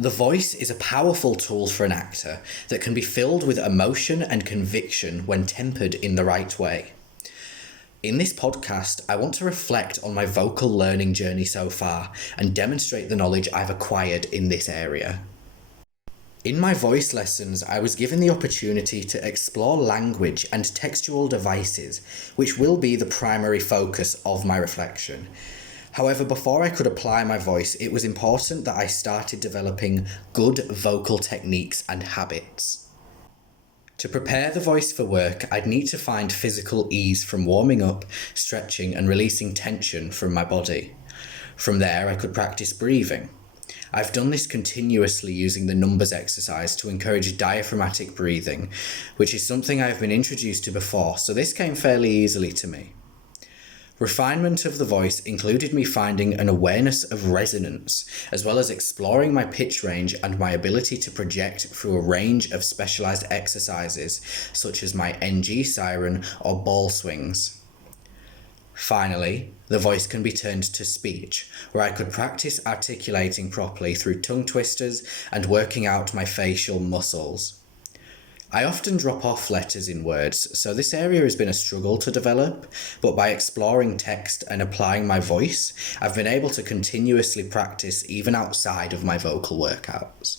The voice is a powerful tool for an actor that can be filled with emotion and conviction when tempered in the right way. In this podcast, I want to reflect on my vocal learning journey so far and demonstrate the knowledge I've acquired in this area. In my voice lessons, I was given the opportunity to explore language and textual devices, which will be the primary focus of my reflection. However, before I could apply my voice, it was important that I started developing good vocal techniques and habits. To prepare the voice for work, I'd need to find physical ease from warming up, stretching, and releasing tension from my body. From there, I could practice breathing. I've done this continuously using the numbers exercise to encourage diaphragmatic breathing, which is something I've been introduced to before, so this came fairly easily to me. Refinement of the voice included me finding an awareness of resonance, as well as exploring my pitch range and my ability to project through a range of specialised exercises, such as my NG siren or ball swings. Finally, the voice can be turned to speech, where I could practice articulating properly through tongue twisters and working out my facial muscles. I often drop off letters in words, so this area has been a struggle to develop, but by exploring text and applying my voice, I've been able to continuously practice even outside of my vocal workouts.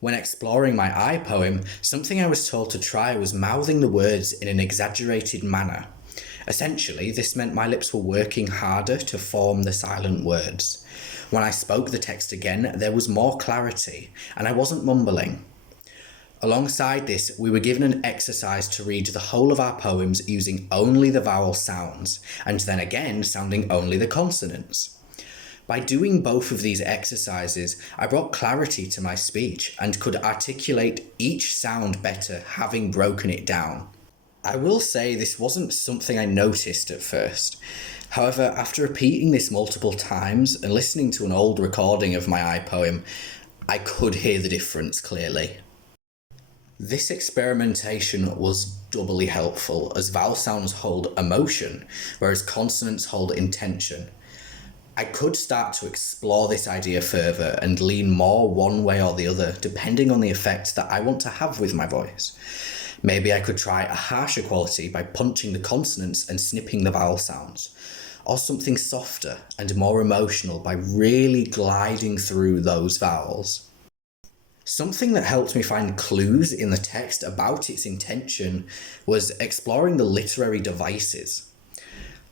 When exploring my I poem, something I was told to try was mouthing the words in an exaggerated manner. Essentially, this meant my lips were working harder to form the silent words. When I spoke the text again, there was more clarity, and I wasn't mumbling. Alongside this, we were given an exercise to read the whole of our poems using only the vowel sounds, and then again sounding only the consonants. By doing both of these exercises, I brought clarity to my speech and could articulate each sound better, having broken it down. I will say this wasn't something I noticed at first. However, after repeating this multiple times and listening to an old recording of my I poem, I could hear the difference clearly. This experimentation was doubly helpful, as vowel sounds hold emotion, whereas consonants hold intention. I could start to explore this idea further and lean more one way or the other, depending on the effect that I want to have with my voice. Maybe I could try a harsher quality by punching the consonants and snipping the vowel sounds, or something softer and more emotional by really gliding through those vowels. Something that helped me find clues in the text about its intention was exploring the literary devices.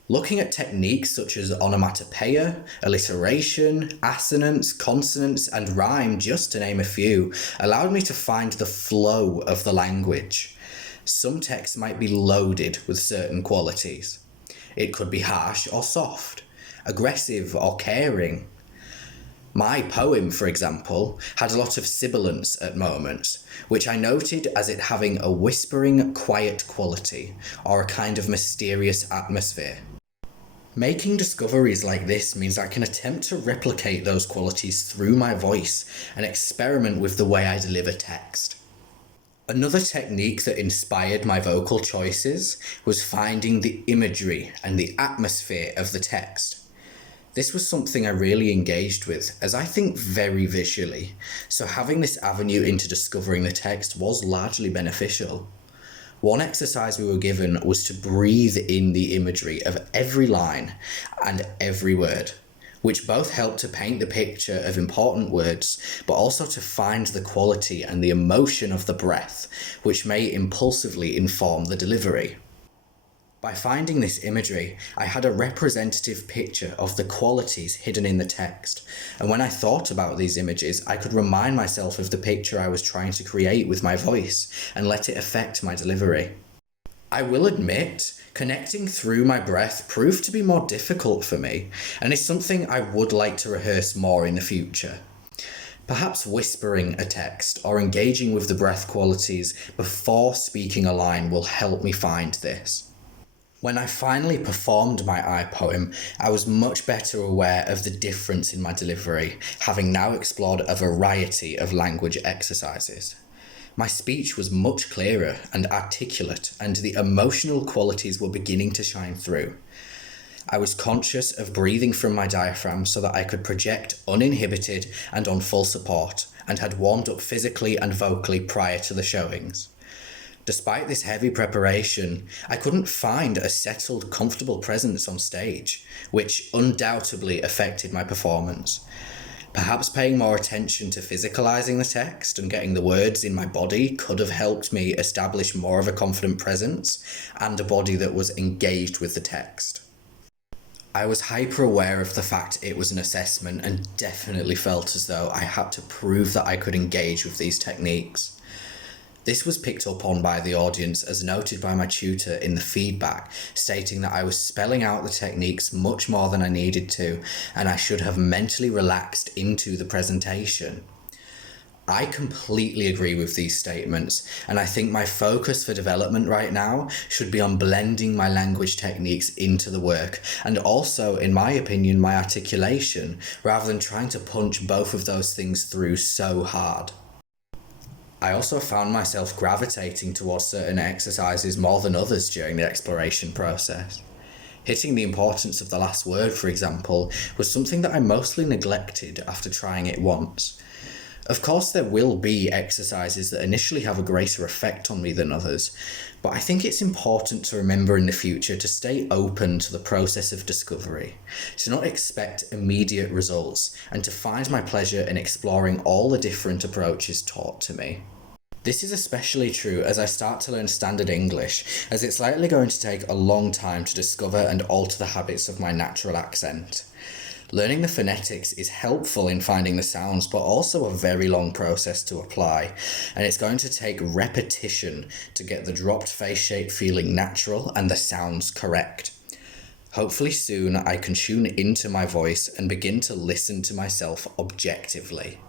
Looking at techniques such as onomatopoeia, alliteration, assonance, consonants, and rhyme, just to name a few, allowed me to find the flow of the language. Some texts might be loaded with certain qualities. It could be harsh or soft, aggressive or caring. My poem, for example, had a lot of sibilance at moments, which I noted as it having a whispering, quiet quality, or a kind of mysterious atmosphere. Making discoveries like this means I can attempt to replicate those qualities through my voice and experiment with the way I deliver text. Another technique that inspired my vocal choices was finding the imagery and the atmosphere of the text. This was something I really engaged with, as I think very visually, so having this avenue into discovering the text was largely beneficial. One exercise we were given was to breathe in the imagery of every line and every word, which both helped to paint the picture of important words, but also to find the quality and the emotion of the breath, which may impulsively inform the delivery. By finding this imagery, I had a representative picture of the qualities hidden in the text, and when I thought about these images, I could remind myself of the picture I was trying to create with my voice and let it affect my delivery. I will admit, connecting through my breath proved to be more difficult for me, and is something I would like to rehearse more in the future. Perhaps whispering a text or engaging with the breath qualities before speaking a line will help me find this. When I finally performed my I poem, I was much better aware of the difference in my delivery, having now explored a variety of language exercises. My speech was much clearer and articulate, and the emotional qualities were beginning to shine through. I was conscious of breathing from my diaphragm so that I could project uninhibited and on full support, and had warmed up physically and vocally prior to the showings. Despite this heavy preparation, I couldn't find a settled, comfortable presence on stage, which undoubtedly affected my performance. Perhaps paying more attention to physicalizing the text and getting the words in my body could have helped me establish more of a confident presence and a body that was engaged with the text. I was hyper aware of the fact it was an assessment and definitely felt as though I had to prove that I could engage with these techniques. This was picked up on by the audience as noted by my tutor in the feedback, stating that I was spelling out the techniques much more than I needed to, and I should have mentally relaxed into the presentation. I completely agree with these statements, and I think my focus for development right now should be on blending my language techniques into the work, and also, in my opinion, my articulation, rather than trying to punch both of those things through so hard. I also found myself gravitating towards certain exercises more than others during the exploration process. Hitting the importance of the last word, for example, was something that I mostly neglected after trying it once. Of course, there will be exercises that initially have a greater effect on me than others, but I think it's important to remember in the future to stay open to the process of discovery, to not expect immediate results, and to find my pleasure in exploring all the different approaches taught to me. This is especially true as I start to learn Standard English, as it's likely going to take a long time to discover and alter the habits of my natural accent. Learning the phonetics is helpful in finding the sounds, but also a very long process to apply, and it's going to take repetition to get the dropped face shape feeling natural and the sounds correct. Hopefully soon I can tune into my voice and begin to listen to myself objectively.